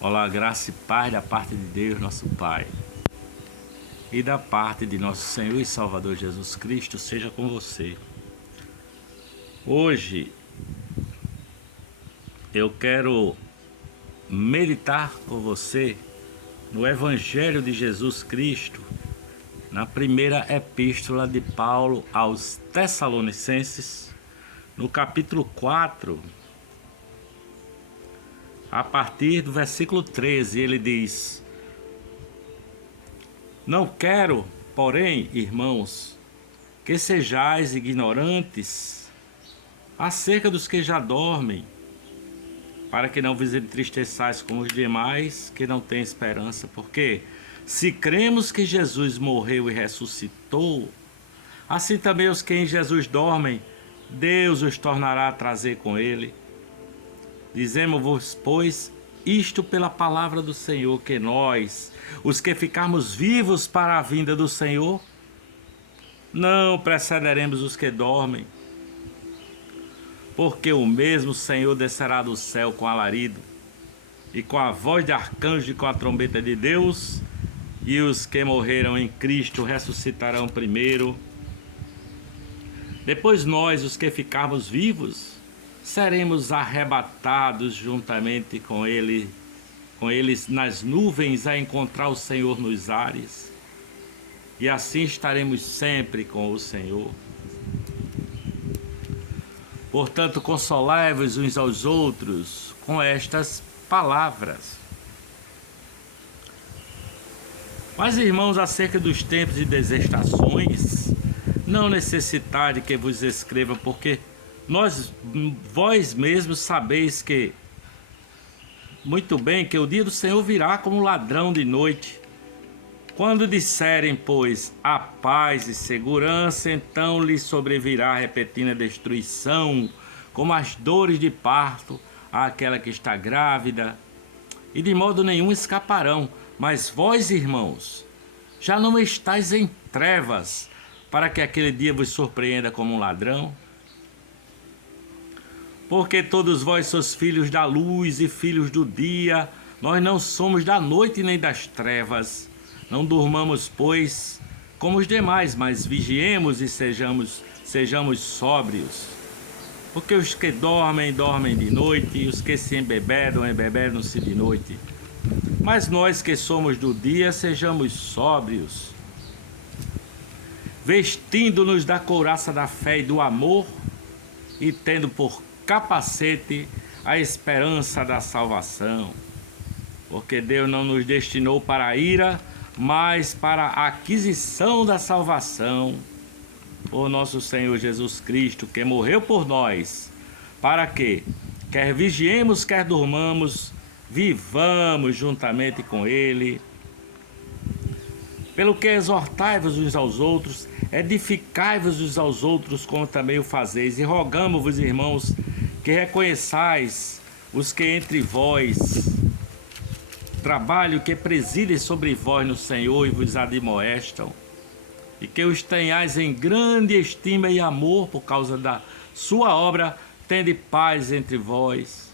Olá, graça e paz da parte de Deus, nosso Pai, e da parte de nosso Senhor e Salvador Jesus Cristo, seja com você. Hoje eu quero meditar com você no Evangelho de Jesus Cristo, na primeira epístola de Paulo aos Tessalonicenses, no capítulo 4, a partir do versículo 13, ele diz: Não quero, porém, irmãos, que sejais ignorantes acerca dos que já dormem, para que não vos entristeçais como os demais que não têm esperança, porque se cremos que Jesus morreu e ressuscitou, assim também os que em Jesus dormem, Deus os tornará a trazer com ele. Dizemos-vos, pois, isto pela palavra do Senhor, que nós, os que ficarmos vivos para a vinda do Senhor, não precederemos os que dormem, porque o mesmo Senhor descerá do céu com alarido, e com a voz de arcanjo e com a trombeta de Deus, e os que morreram em Cristo ressuscitarão primeiro. Depois nós, os que ficarmos vivos, seremos arrebatados juntamente com eles nas nuvens a encontrar o Senhor nos ares, e assim estaremos sempre com o Senhor. Portanto, consolai-vos uns aos outros com estas palavras. Mas, irmãos, acerca dos tempos e das estações, não necessitai que vos escreva, porque vós mesmos sabeis que, muito bem, que o dia do Senhor virá como ladrão de noite. Quando disserem, pois, a paz e segurança, então lhes sobrevirá repentina destruição, como as dores de parto àquela que está grávida, e de modo nenhum escaparão. Mas vós, irmãos, já não estáis em trevas, para que aquele dia vos surpreenda como um ladrão? Porque todos vós sois filhos da luz e filhos do dia, nós não somos da noite nem das trevas. Não durmamos, pois, como os demais, mas vigiemos e sejamos sóbrios. Porque os que dormem, dormem de noite, e os que se embebedam-se de noite. Mas nós que somos do dia, sejamos sóbrios, vestindo-nos da couraça da fé e do amor, e tendo por capacete a esperança da salvação. Porque Deus não nos destinou para a ira, mas para a aquisição da salvação por nosso Senhor Jesus Cristo, que morreu por nós, para que, quer vigiemos, quer durmamos, vivamos juntamente com Ele. Pelo que exortai-vos uns aos outros, edificai-vos uns aos outros, como também o fazeis, e rogamo-vos, irmãos, que reconheçais os que entre vós trabalho, que presidem sobre vós no Senhor e vos admoestam, e que os tenhais em grande estima e amor por causa da sua obra, tende paz entre vós.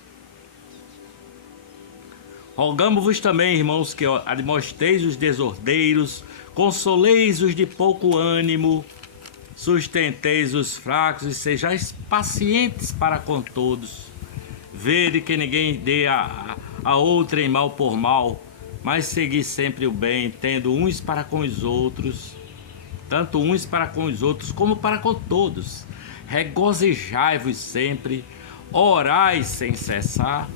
Rogamo-vos também, irmãos, que admoesteis os desordeiros, consoleis os de pouco ânimo, sustenteis os fracos e sejais pacientes para com todos. Vede que ninguém dê a outrem mal por mal, mas segui sempre o bem, tendo uns para com os outros, tanto uns para com os outros como para com todos. Regozijai-vos sempre, orai sem cessar,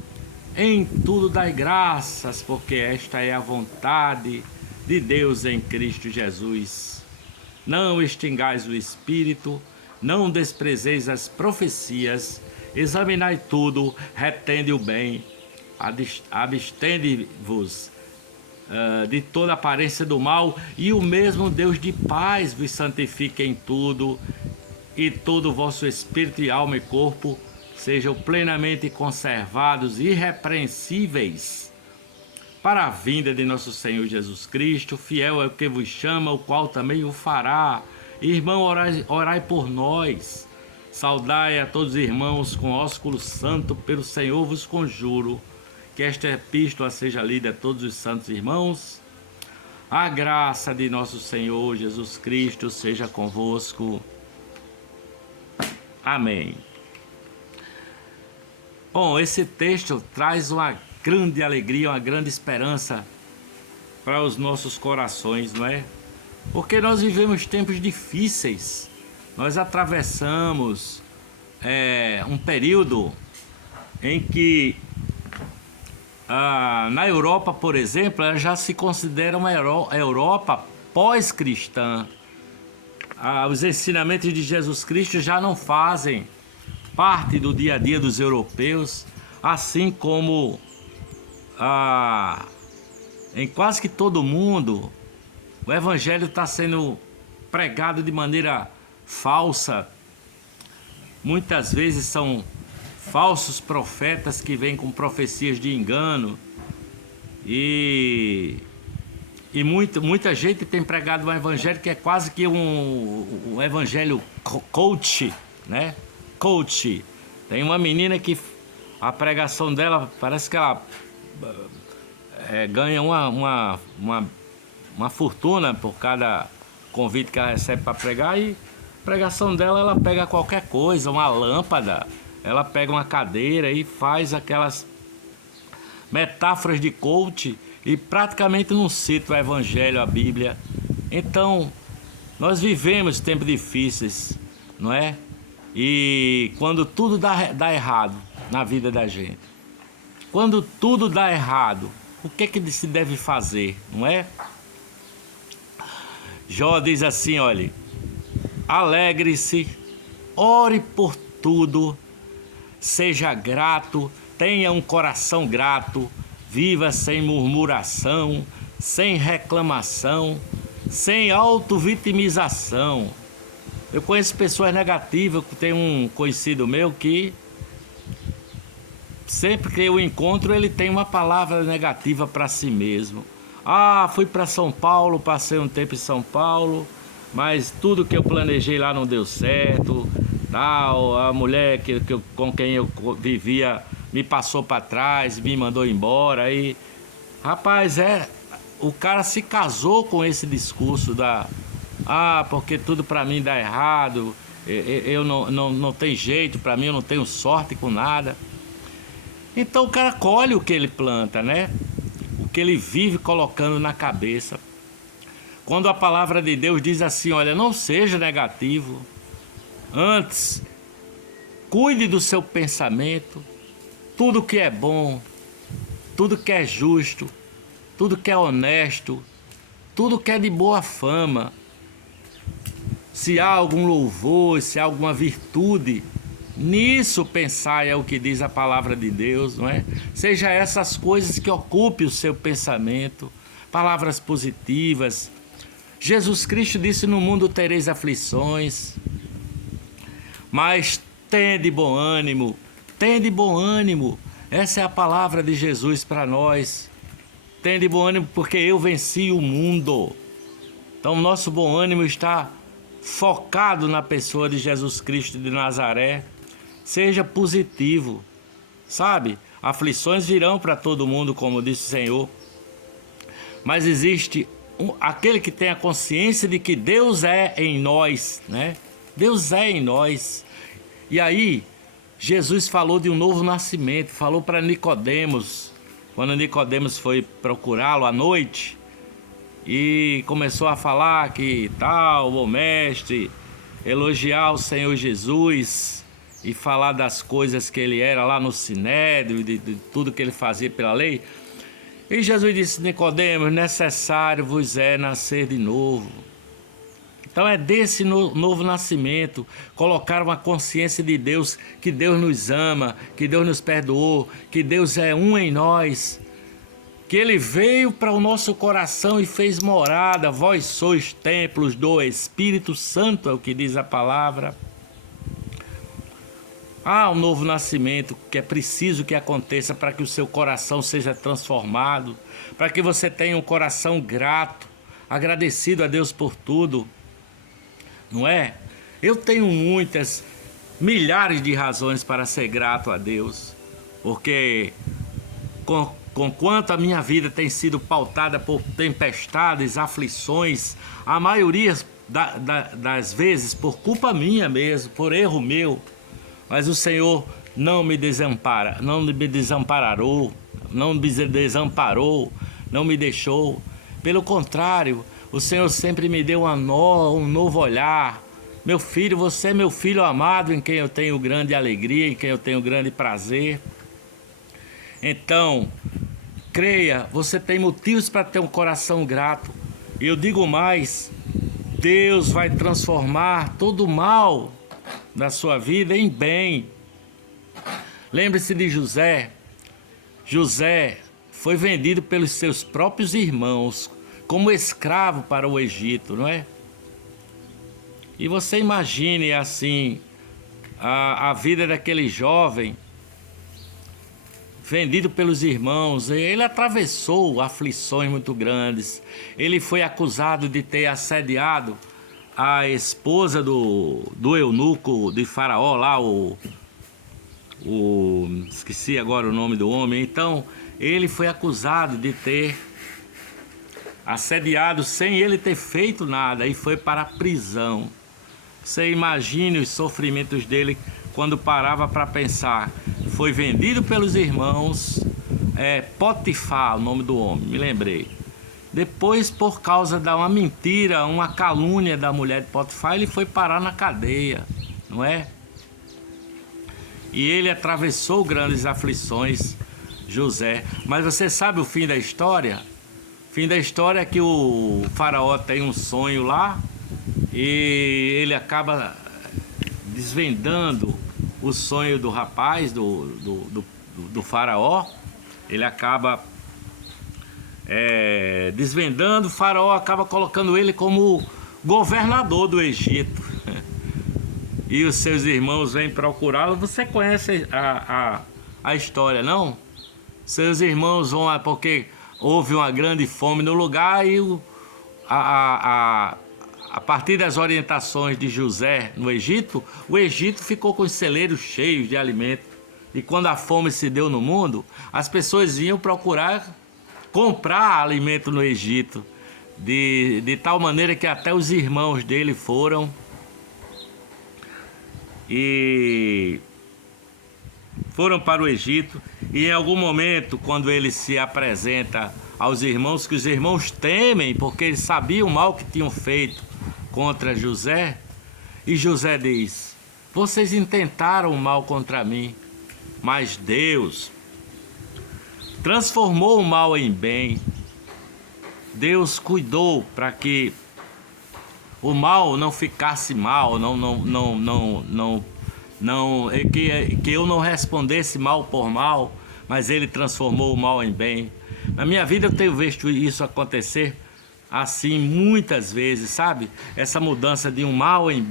em tudo dai graças, porque esta é a vontade de Deus em Cristo Jesus. Não extingais o Espírito, não desprezeis as profecias, examinai tudo, retende o bem, abstende-vos de toda aparência do mal, e o mesmo Deus de paz vos santifique em tudo, e todo o vosso espírito e alma e corpo sejam plenamente conservados, irrepreensíveis, para a vinda de nosso Senhor Jesus Cristo. Fiel é o que vos chama, o qual também o fará. Irmão, orai por nós. Saudai a todos os irmãos com ósculo santo, pelo Senhor vos conjuro, que esta epístola seja lida a todos os santos irmãos. A graça de nosso Senhor Jesus Cristo seja convosco. Amém. Bom, esse texto traz uma grande alegria, uma grande esperança para os nossos corações, não é? Porque nós vivemos tempos difíceis. Nós atravessamos um período em que na Europa, por exemplo, ela já se considera uma Europa pós-cristã. Os ensinamentos de Jesus Cristo já não fazem parte do dia a dia dos europeus, assim como em quase que todo mundo o evangelho está sendo pregado de maneira falsa. Muitas vezes são falsos profetas que vêm com profecias de engano, e muita gente tem pregado um evangelho que é quase que um evangelho coach, né? Coach. Tem uma menina que a pregação dela parece que ela ganha uma fortuna por cada convite que ela recebe para pregar, e a pregação dela, ela pega qualquer coisa, uma lâmpada, ela pega uma cadeira e faz aquelas metáforas de coach e praticamente não cita o evangelho, a Bíblia. Então, nós vivemos tempos difíceis, não é? E quando tudo dá errado na vida da gente, quando tudo dá errado, o que se deve fazer, não é? Jó diz assim, olha: alegre-se, ore por tudo, seja grato, tenha um coração grato, viva sem murmuração, sem reclamação, sem autovitimização. Eu conheço pessoas negativas, tem um conhecido meu que sempre que eu encontro ele tem uma palavra negativa para si mesmo. Fui para São Paulo, passei um tempo em São Paulo, mas tudo que eu planejei lá não deu certo, tal, a mulher com quem eu vivia me passou para trás, me mandou embora. Aí, rapaz, o cara se casou com esse discurso porque tudo para mim dá errado, eu não tem jeito para mim, eu não tenho sorte com nada. Então o cara colhe o que ele planta, né? O que ele vive colocando na cabeça. Quando a palavra de Deus diz assim, olha, não seja negativo, antes cuide do seu pensamento, tudo que é bom, tudo que é justo, tudo que é honesto, tudo que é de boa fama, se há algum louvor, se há alguma virtude, nisso pensai, é o que diz a palavra de Deus, não é? Seja essas coisas que ocupem o seu pensamento, palavras positivas. Jesus Cristo disse: no mundo tereis aflições, mas tende bom ânimo, tende bom ânimo. Essa é a palavra de Jesus para nós. Tende bom ânimo porque eu venci o mundo. Então nosso bom ânimo está focado na pessoa de Jesus Cristo de Nazaré. Seja positivo, sabe? Aflições virão para todo mundo, como disse o Senhor, mas existe aquele que tem a consciência de que Deus é em nós, né? Deus é em nós. E aí Jesus falou de um novo nascimento, falou para Nicodemos, quando Nicodemos foi procurá-lo à noite, e começou a falar que tal, o mestre, elogiar o Senhor Jesus e falar das coisas que ele era lá no Sinédrio, de tudo que ele fazia pela lei. E Jesus disse: Nicodemos, necessário vos é nascer de novo. Então é desse novo nascimento, colocar uma consciência de Deus, que Deus nos ama, que Deus nos perdoou, que Deus é um em nós, que Ele veio para o nosso coração e fez morada. Vós sois templos do Espírito Santo, é o que diz a palavra. Há um novo nascimento que é preciso que aconteça para que o seu coração seja transformado, para que você tenha um coração grato, agradecido a Deus por tudo, não é? Eu tenho milhares de razões para ser grato a Deus, porque conquanto a minha vida tem sido pautada por tempestades, aflições, a maioria das vezes por culpa minha mesmo, por erro meu, mas o Senhor não me desamparou, não me desamparou, não me deixou. Pelo contrário, o Senhor sempre me deu um novo olhar. Meu filho, você é meu filho amado, em quem eu tenho grande alegria, em quem eu tenho grande prazer. Então, creia, você tem motivos para ter um coração grato. E eu digo mais, Deus vai transformar todo o mal da sua vida em bem. Lembre-se de José. José foi vendido pelos seus próprios irmãos como escravo para o Egito, não é? E você imagine assim a vida daquele jovem vendido pelos irmãos. Ele atravessou aflições muito grandes. Ele foi acusado de ter assediado a esposa do eunuco de Faraó lá, esqueci agora o nome do homem. Então ele foi acusado de ter assediado sem ele ter feito nada e foi para a prisão. Você imagine os sofrimentos dele quando parava para pensar. Foi vendido pelos irmãos, Potifar, o nome do homem, me lembrei. Depois, por causa de uma mentira, uma calúnia da mulher de Potifar, ele foi parar na cadeia, não é? E ele atravessou grandes aflições, José. Mas você sabe o fim da história? O fim da história é que o faraó tem um sonho lá e ele acaba desvendando o sonho do rapaz, do faraó. Ele acaba desvendando, o faraó acaba colocando ele como governador do Egito. E os seus irmãos vêm procurá-lo. Você conhece a história, não? Seus irmãos vão lá porque houve uma grande fome no lugar e a partir das orientações de José no Egito, o Egito ficou com os celeiros cheios de alimento. E quando a fome se deu no mundo, as pessoas iam procurar comprar alimento no Egito. De tal maneira que até os irmãos dele foram para o Egito. E em algum momento, quando ele se apresenta aos irmãos, que os irmãos temem, porque eles sabiam o mal que tinham feito contra José, e José diz: vocês intentaram o mal contra mim, mas Deus transformou o mal em bem. Deus cuidou para que o mal não ficasse mal, que eu não respondesse mal por mal, mas Ele transformou o mal em bem. Na minha vida eu tenho visto isso acontecer assim muitas vezes, sabe? Essa mudança de um mal em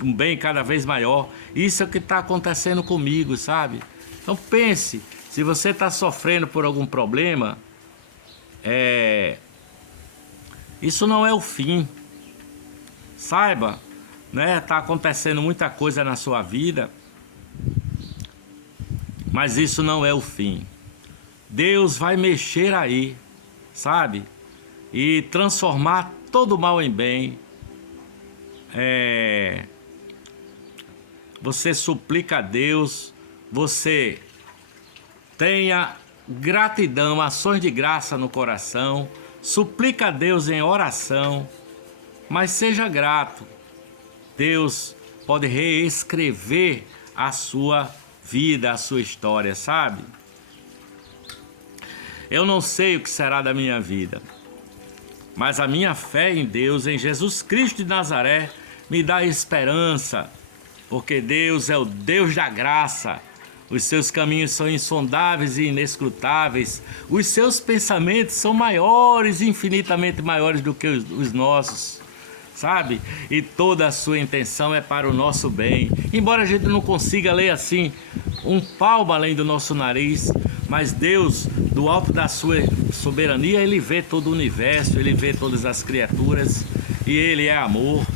um bem cada vez maior. Isso é o que está acontecendo comigo, sabe? Então pense, se você está sofrendo por algum problema, isso não é o fim. Saiba, né? Está acontecendo muita coisa na sua vida, mas isso não é o fim. Deus vai mexer aí, sabe? E transformar todo o mal em bem. Você suplica a Deus, você tenha gratidão, ações de graça no coração, suplica a Deus em oração, mas seja grato. Deus pode reescrever a sua vida, a sua história, sabe? Eu não sei o que será da minha vida, mas a minha fé em Deus, em Jesus Cristo de Nazaré, me dá esperança, porque Deus é o Deus da graça. Os seus caminhos são insondáveis e inescrutáveis. Os seus pensamentos são maiores, infinitamente maiores do que os nossos, sabe? E toda a sua intenção é para o nosso bem. Embora a gente não consiga ler assim um palmo além do nosso nariz, mas Deus, do alto da sua soberania, Ele vê todo o universo, Ele vê todas as criaturas e Ele é amor.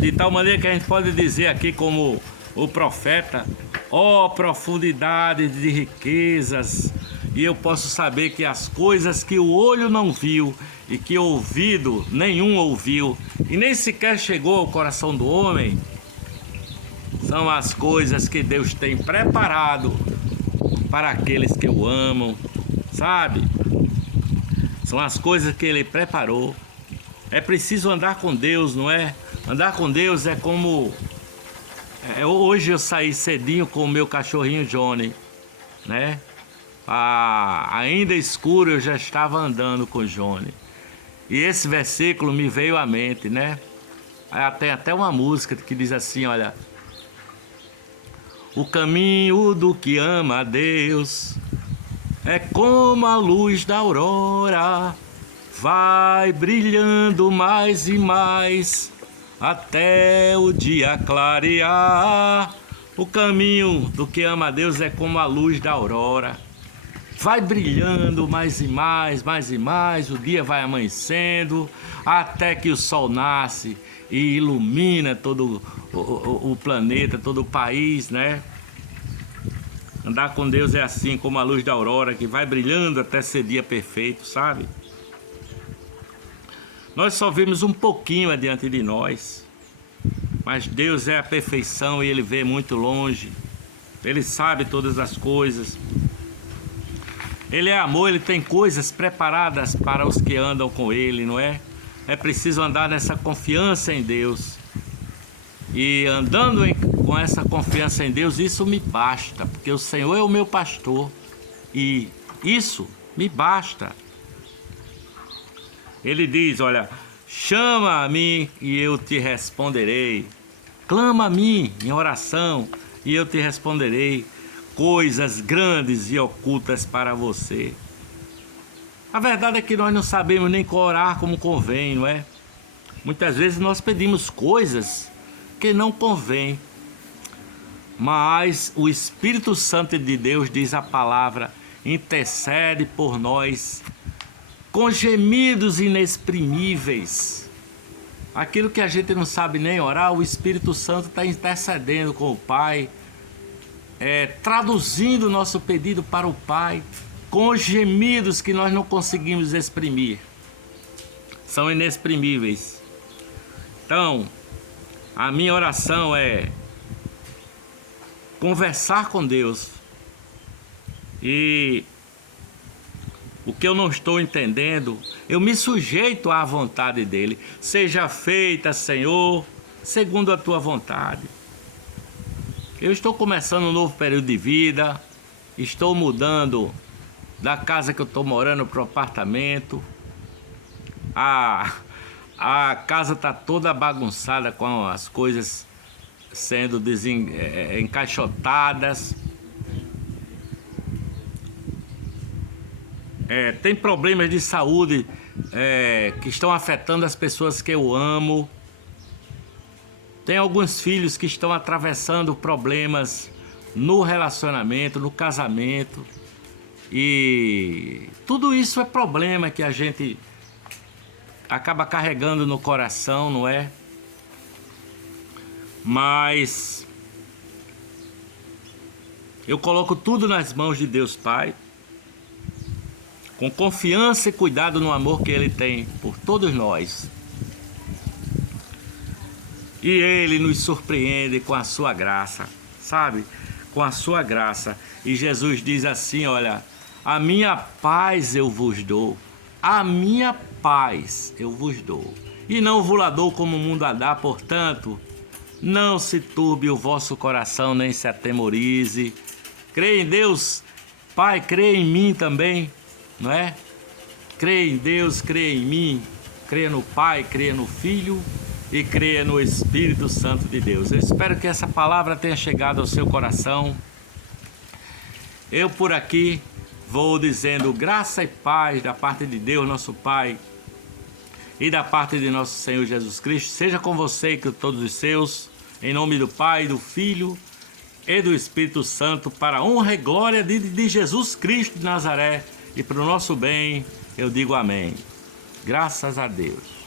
De tal maneira que a gente pode dizer aqui, como o profeta, ó profundidade de riquezas, e eu posso saber que as coisas que o olho não viu e que o ouvido nenhum ouviu e nem sequer chegou ao coração do homem, são as coisas que Deus tem preparado para aqueles que o amam, sabe? São as coisas que Ele preparou. É preciso andar com Deus, não é? Andar com Deus é como... hoje eu saí cedinho com o meu cachorrinho Johnny, né? Ainda escuro eu já estava andando com o Johnny. E esse versículo me veio à mente, né? Tem até uma música que diz assim, olha: o caminho do que ama a Deus é como a luz da aurora, vai brilhando mais e mais até o dia clarear. O caminho do que ama a Deus é como a luz da aurora, vai brilhando mais e mais, o dia vai amanhecendo, até que o sol nasce e ilumina todo o planeta, todo o país, né? Andar com Deus é assim, como a luz da aurora, que vai brilhando até ser dia perfeito, sabe? Nós só vemos um pouquinho adiante de nós, mas Deus é a perfeição e Ele vê muito longe. Ele sabe todas as coisas. Ele é amor, Ele tem coisas preparadas para os que andam com Ele, não é? É preciso andar nessa confiança em Deus. E andando com essa confiança em Deus, isso me basta, porque o Senhor é o meu pastor e isso me basta. Ele diz, olha, chama a mim e eu te responderei. Clama a mim em oração e eu te responderei coisas grandes e ocultas para você. A verdade é que nós não sabemos nem orar como convém, não é? Muitas vezes nós pedimos coisas que não convém, mas o Espírito Santo de Deus, diz a palavra, intercede por nós com gemidos inexprimíveis. Aquilo que a gente não sabe nem orar, o Espírito Santo está intercedendo com o Pai, traduzindo o nosso pedido para o Pai, com gemidos que nós não conseguimos exprimir. São inexprimíveis. Então, a minha oração é conversar com Deus. E o que eu não estou entendendo, eu me sujeito à vontade dEle. Seja feita, Senhor, segundo a Tua vontade. Eu estou começando um novo período de vida. Estou mudando da casa que eu estou morando para o apartamento. A casa está toda bagunçada, com as coisas sendo encaixotadas. Tem problemas de saúde que estão afetando as pessoas que eu amo. Tem alguns filhos que estão atravessando problemas no relacionamento, no casamento. E tudo isso é problema que a gente acaba carregando no coração, não é? Mas eu coloco tudo nas mãos de Deus Pai, com confiança e cuidado no amor que Ele tem por todos nós. E Ele nos surpreende com a sua graça, sabe? Com a sua graça. E Jesus diz assim, olha, a minha paz eu vos dou. A minha paz eu vos dou, e não vos la dou como o mundo a dá, portanto, não se turbe o vosso coração, nem se atemorize. Creia em Deus, Pai, creia em mim também, não é? Creia em Deus, creia em mim, creia no Pai, creia no Filho e creia no Espírito Santo de Deus. Eu espero que essa palavra tenha chegado ao seu coração. Eu por aqui vou dizendo graça e paz da parte de Deus, nosso Pai, e da parte de nosso Senhor Jesus Cristo, seja com você e com todos os seus, em nome do Pai, do Filho e do Espírito Santo, para a honra e glória de Jesus Cristo de Nazaré, e para o nosso bem, eu digo amém. Graças a Deus.